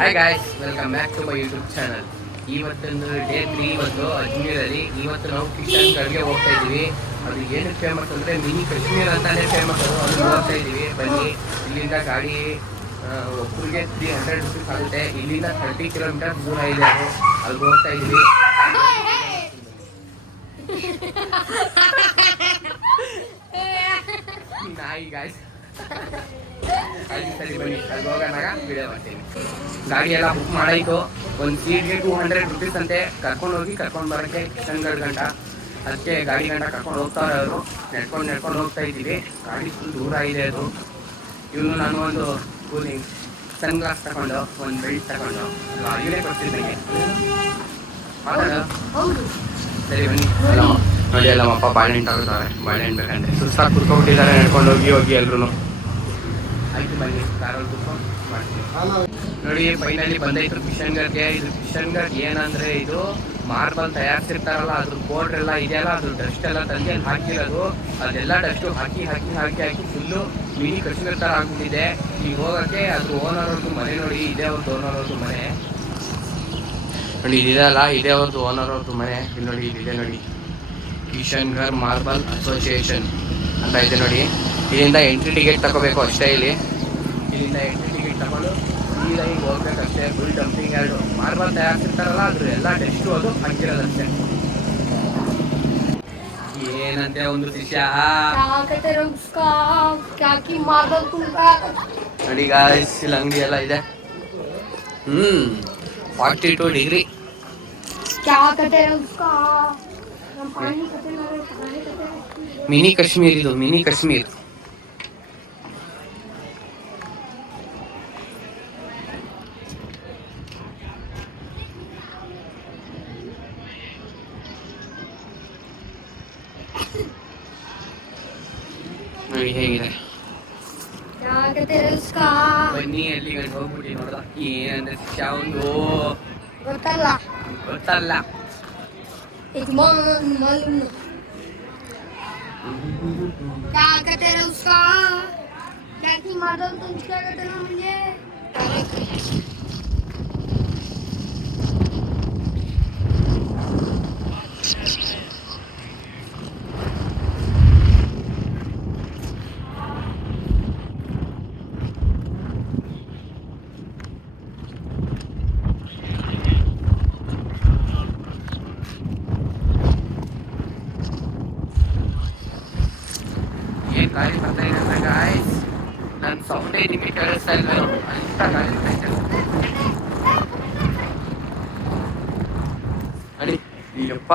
Hi guys, welcome back to my YouTube channel. ಇವತ್ತೊಂದು day 3 ಇವತ್ತು ಅಜ್ಮೀರಲ್ಲಿ. ಇವತ್ತು ನಾವು ಕಿಶನ್ ಗಡ್ಗೆ ಹೋಗ್ತಾ ಇದ್ದೀವಿ. ಅದು ಏನಕ್ಕೆ ಫೇಮಸ್ ಅಂದರೆ ಮಿನಿ ಕಾಶ್ಮೀರ್ ಅಂತಾನೆ ಫೇಮಸ್. ಅದು ಹೋಗ್ತಾ ಇದ್ದೀವಿ. ಬನ್ನಿ, ಇಲ್ಲಿಂದ ಗಾಡಿ ಒಬ್ಬರಿಗೆ 300 ರುಪೀಸ್ ಆಗುತ್ತೆ. ಇಲ್ಲಿಂದ 30 ಕಿಲೋಮೀಟರ್ ದೂರ ಇದೆ. ಅಲ್ಲಿ ಹೋಗ್ತಾ ಇದ್ದೀವಿ. ನಾಯಿ ಗಾಯ್ಸ್, ಸರಿ ಬನ್ನಿ, ಅಲ್ಲಿ ಹೋಗೋಣ, ವಿಡಿಯೋ ಮಾಡ್ತೀನಿ. ಗಾಡಿ ಎಲ್ಲ ಬುಕ್ ಮಾಡಾಯಿತು. ಒಂದು ಸೀಟ್ಗೆ 200 ರುಪೀಸ್ ಅಂತೆ. ಕರ್ಕೊಂಡು ಬರೋಕ್ಕೆ ಕಿಶನ್ಗಢ ಗಂಟ. ಅದಕ್ಕೆ ಗಾಡಿ ಗಂಟ ಕರ್ಕೊಂಡು ಹೋಗ್ತಾರೆ ಅವರು. ನಡ್ಕೊಂಡು ಹೋಗ್ತಾ ಇದ್ದೀವಿ. ಗಾಡಿ ಫುಲ್ ದೂರ ಇದೆ ಅದು. ಇವನು ನಾನು ಒಂದು ಕೂಲಿಂಗ್ ಸನ್ ಗ್ಲಾಸ್ ತಗೊಂಡು ಒಂದು ಬೆಲ್ಟ್ ತಗೊಂಡು ಇವನೇ ಕೊಡ್ತಿದ್ದಂಗೆ ಮಾತಾಡೋ. ಸರಿ ಬನ್ನಿ. ನೋಡಿ, ಎಲ್ಲ ಅಪ್ಪ ಬಾಳೆಹಣ್ಣು ತಗೋತಾರೆ. ಬಾಳೆಹಣ್ಣು ಬೇಕಂದ್ರೆ ಸುಸ್ತಾಗಿ ಕುತ್ಕೊಂಡ್ಬಿಟ್ಟಿದ್ದಾರೆ. ನಡ್ಕೊಂಡು ಹೋಗಿ ಎಲ್ರು. ಆಯ್ತು ಬನ್ನಿ, ಕಾರಲ್ಲಿ ಕುತ್ಕೊಂಡು ಮಾಡ್ತೀವಿ. ನೋಡಿ, ಫೈನಲಿ ಬಂದೈತು ಕಿಶನ್ಗಢ್ಗೆ. ಇದು ಕಿಶನ್ಗಢ್ ಏನಂದ್ರೆ, ಇದು ಮಾರ್ಬಲ್ ತಯಾರಿಸಿರ್ತಾರಲ್ಲ, ಅದ್ರ ಬೋರ್ಡ್ ಎಲ್ಲ ಇದೆಯಲ್ಲ, ಅದ್ರ ಡಸ್ಟ್ ಎಲ್ಲ ತಂದೆ ಹಾಕಿರೋದು. ಅದೆಲ್ಲ ಡಸ್ಟು ಹಾಕಿ ಫುಲ್ಲು ಮಿನಿ ಕಾಶ್ಮೀರ್ ಥರ ಆಗ್ಬಿಟ್ಟಿದೆ. ಈಗ ಹೋಗೋಕ್ಕೆ ಅದ್ರ ಓನರ್ ಅವ್ರದ್ದು ಮನೆ ನೋಡಿ. ಇದೇ ಅವ್ರದ್ದು ಓನರ್ ಅವ್ರದ್ದು ಮನೆ ನೋಡಿ. ಇದೆಯಲ್ಲ, ಇದೇ ಅವ್ರದ್ದು ಓನರ್ ಅವ್ರದ್ದು ಮನೆ. ಇಲ್ಲಿ ನೋಡಿ, ಇದಿದೆ ನೋಡಿ, ಕಿಶನ್ಗಢ್ ಮಾರ್ಬಲ್ ಅಸೋಸಿಯೇಷನ್ ಅಂತ ಇದೆ ನೋಡಿ. ಇಲ್ಲಿಂದ ಎಂಟ್ರಿ ಟಿಕೆಟ್ ತಗೋಬೇಕು ಅಷ್ಟೇ. ಇಲ್ಲಿಂದ ಎಂಟ್ರಿ ಟಿಕೆಟ್ ತಗೊಂಡು ಸೀದಾ ಈಗ ಹೋಗ್ಬೇಕಷ್ಟೇ. Full dumping yard. ಮಾರ್ಬಲ್ ತಯಾರಿಸಿರ್ತಾರಲ್ಲ, ಅದ್ರ ಎಲ್ಲ ಡೆಸ್ಟು ಅದು ಹಾಕಿರೋದಷ್ಟೇ. ಏನಂತೆ ಒಂದು ಶಿಷ್ಯ ನೋಡಿ ಗಾಯ್ಸ್, ಇಲ್ಲಿ ಅಂಗಡಿ ಎಲ್ಲ ಇದೆ. 42 ಡಿಗ್ರಿ. ಮಿನಿ ಕಾಶ್ಮೀರ್ ಇದು, ಮಿನಿ ಕಾಶ್ಮೀರ್. ನೋಡಿ ಹೇಗಿದೆ. ಬನ್ನಿ, ಅಲ್ಲಿ ಗಂಟು ಹೋಗ್ಬಿಟ್ಟು ನೋಡ್ದ ಏನಂದ್ರೆ ಒಂದು ಗೊತ್ತಲ್ಲ. क्या कहते हैं उसका, क्या की मॉडल तुम क्या कहते हैं मुझे? ಗಾಡಿ ಬರ್ತಾ ಇದೆ ಅಂದ್ರೆ ಗಾಯ್ಸ್, ನನ್ನ ಸೌಂಡೇ ನಿಮಗೆ ಕೇಳಿಸ್ತಾ ಇಲ್ಲ ಅಂತ ಗಾಡಿ ನೋಡಿ. ಈಗಪ್ಪ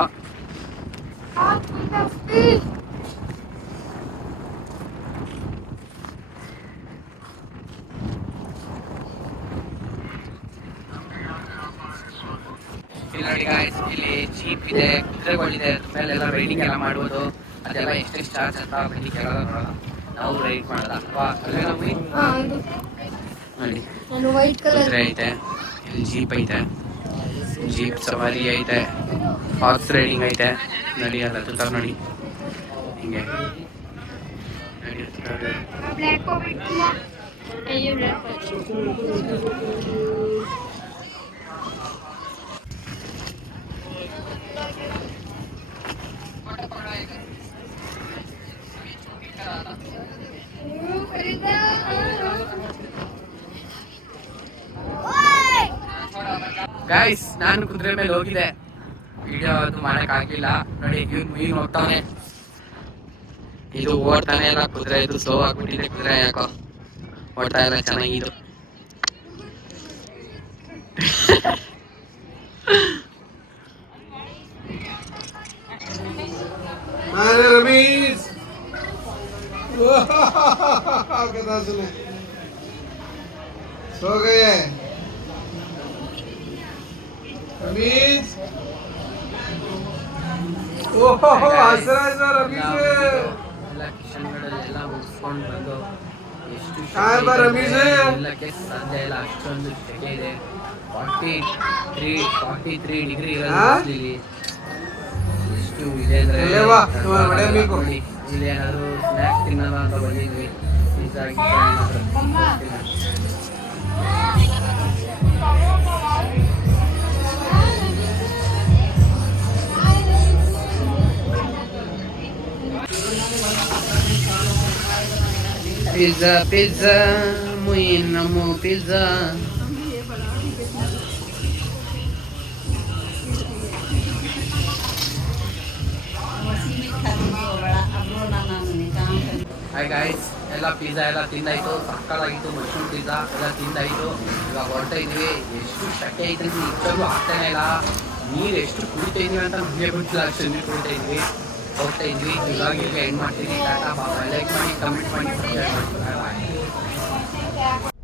ಇಲ್ಲಿ ನೋಡಿ ಗಾಯ್ಸ್, ಇಲ್ಲಿ ಜೀಪ್ ಇದೆ, ಕುದುರೆಗಳಿದೆ. ಅದ್ರ ಮೇಲೆಲ್ಲ ರೈಡಿಂಗ್ ಎಲ್ಲ ಮಾಡ್ಬೋದು. ಅದೆಲ್ಲ ಎಷ್ಟೆಷ್ಟು ಚಾರ್ಜ್ ಅಂತ ಬನ್ನಿ ಕೇಳೋದ, ನೋಡೋಣ. ನಾವು ರೈಡ್ ಮಾಡೋದ ಅಥವಾ ಅಲ್ಲೇ ನೋಡಿ. ಕುದುರೆ ಐತೆ, ಇಲ್ಲಿ ಜೀಪ್ ಐತೆ, ಜೀಪ್ ಸವಾರಿ ಐತೆ, ಹಾರ್ಸ್ ರೈಡಿಂಗ್ ಐತೆ. ನೋಡಿ ಅಲ್ಲ ತುತ್ತಾರ ನೋಡಿ ಹಿಂಗೆ ಗಾಯ್ಸ್, ನಾನು ಕುದುರೆ ಮೇಲೆ ಹೋಗಿದೆ. ವಿಡಿಯೋ ಅದು ಮಾಡಕ್ ಆಗಿಲ್ಲ. ನೋಡಿ, ಮೀನು ಹೋಗ್ತಾನೆ. ಇದು ಓಡ್ತಾನೆ ಇಲ್ಲ ಕುದುರೆ. ಇದು ಸ್ಲೋ ಆಗ್ಬಿಟ್ಟಿದೆ ಕುದುರೆ. ಯಾಕೋ ಓಡ್ತಾ ಇಲ್ಲ ಚೆನ್ನಾಗಿದು. सो गए रमीज। ओहो हसराज रमीज ಎಲ್ಲ ಕಿಶನ್ಗಢಲ್ಲೆಲ್ಲ ಮುಗಿಸ್ಕೊಂಡು ಬಂದು ಎಷ್ಟು ಎಲ್ಲಕ್ಕೆ ಸಾಧ್ಯ ಇಲ್ಲ. ಅಷ್ಟೊಂದು ಸೆಕೆ ಇದೆ. 43 ಡಿಗ್ರಿ ಇರೋದು ಇಲ್ಲಿ. ಎಷ್ಟು ಇದೆ ಅಂದ್ರೆ ಇಲ್ಲಿ ಏನಾದ್ರು ಸ್ನ್ಯಾಕ್ಸ್ ತಿನ್ನೋಣ ಅಂತ ಬಂದಿದ್ವಿ. ಪಿಜ್ಜಾ ಗಿಜ್ಜಾ ಏನಾದ್ರು ಪಿಜ್ಜಾ ಪಿಜ್ಜಾ ಮುಯಿ ನಮೋ ಪಿಜ್ಜಾ ಹಾಯ್ ಗಾಯ್ಸ್, ಎಲ್ಲ ಪಿಜ್ಜಾ ಎಲ್ಲ ತಿಂದಾಯ್ತು. ಸಕ್ಕತ್ತಾಗಿತ್ತು ಮಶ್ರೂಮ್ ಪಿಜ್ಜಾ ಎಲ್ಲ ತಿಂದಾಯ್ತು. ಇವಾಗ ಹೊರಡ್ತಾ ಇದ್ವಿ. ಎಷ್ಟು ಶಕೆ ಐತೆ ಅಂತ ನಿಜವಾಗ್ಲೂ ಆಗ್ತಾನೆ ಇಲ್ಲ. ನೀರು ಎಷ್ಟು ಕುಡಿತಾ ಇದೀವಿ ಅಂತ ನಮಗೆ ಗೊತ್ತಿಲ್ಲ, ಅಷ್ಟು ನೀರು ಕುಡಿತಾ ಇದ್ವಿ. ಹೋಗ್ತಾ ಇದ್ವಿ. ಇವಾಗ ಎಂಡ್ ಮಾಡ್ತೀನಿ. ಟಾಟಾ ಬಾಯ್. ಲೈಕ್ ಮಾಡಿ, ಕಮೆಂಟ್ ಮಾಡಿ, ಶೇರ್ ಮಾಡಿ. ಬಾಯ್.